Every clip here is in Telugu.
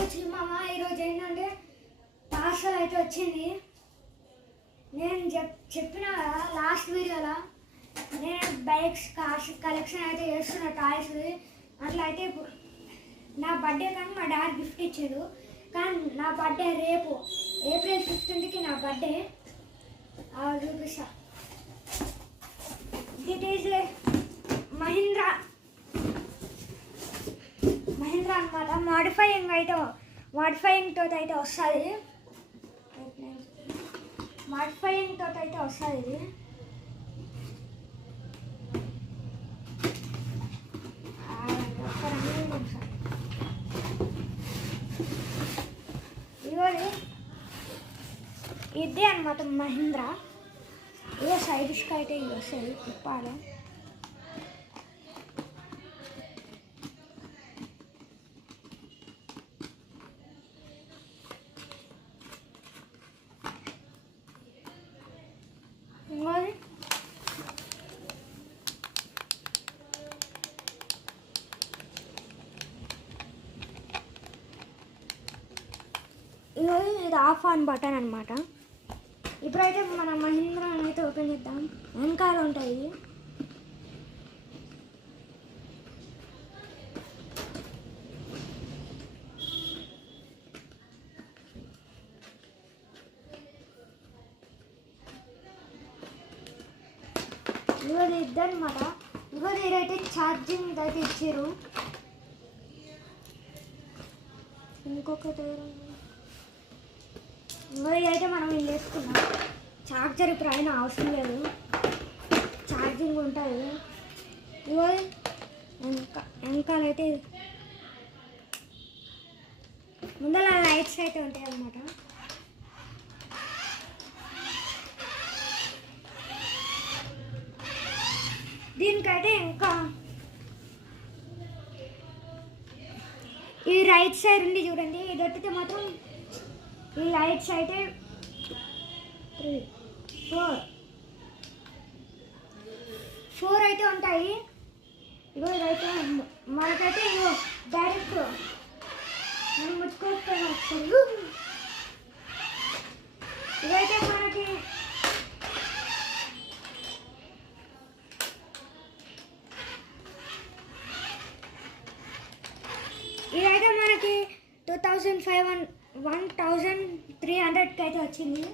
వచ్చింది మామ. ఈరోజు ఏంటంటే పార్సల్ అయితే వచ్చింది. నేను చెప్పిన లాస్ట్ వీడియోలో నేను బైక్స్ కార్స్ కలెక్షన్ అయితే చేస్తున్నా టాయ్స్ది. అట్లా అయితే నా బర్త్డే కానీ మా డాడీ గిఫ్ట్ ఇచ్చాడు. కానీ నా బర్త్డే రేపు ఏప్రిల్ 15కి నా బర్త్డే. చూపిస్తా. ఇట్ ఈజ్ మహీంద్రా అనమాట. మాడిఫైయింగ్ తోటి అయితే వస్తుంది. ఇది ఇవ్వాలి. ఇదే అనమాట మహీంద్రా. ఇదే సైడ్స్కి అయితే ఇవి వస్తాయి తిప్పాలి. ఇది ఆఫ్ ఆన్ బటన్ అనమాట. ఇప్పుడైతే మన మహీంద్రా అయితే ఓపెన్ చేద్దాం. వెనకాల ఉంటాయి. ఇవన్నీ ఇద్దరనమాట. ఇవన్నీ ఇదైతే ఛార్జింగ్ అయితే ఇచ్చారు. ఇంకొకటి ఇవి అయితే మనం ఇది వేసుకున్నాం. ఛార్జర్ ఇప్పుడు అయినా అవసరం లేదు, ఛార్జింగ్ ఉంటుంది. ఇవో వెనకాలైతే ముందర లైట్స్ అయితే ఉంటాయి అన్నమాట. దీనికైతే ఇంకా ఈ రైట్ సైడ్ ఉంది చూడండి. ఇది ఒట్టితే మాత్రం ఈ లైట్స్ అయితే 3, 4 అయితే ఉంటాయి. ఇగో ఇదైతే మనకైతే ఇగో డైరెక్ట్ మనం ముచ్చుకోకపోయినా వస్తుంది. ఇదైతే మనకి ఇదైతే మనకి 1300కి అయితే వచ్చింది.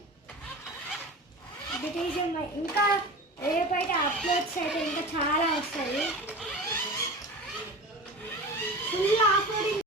ఇంకా రేపైతే అప్లోడ్స్ అయితే ఇంకా చాలా వస్తాయి. Full offer.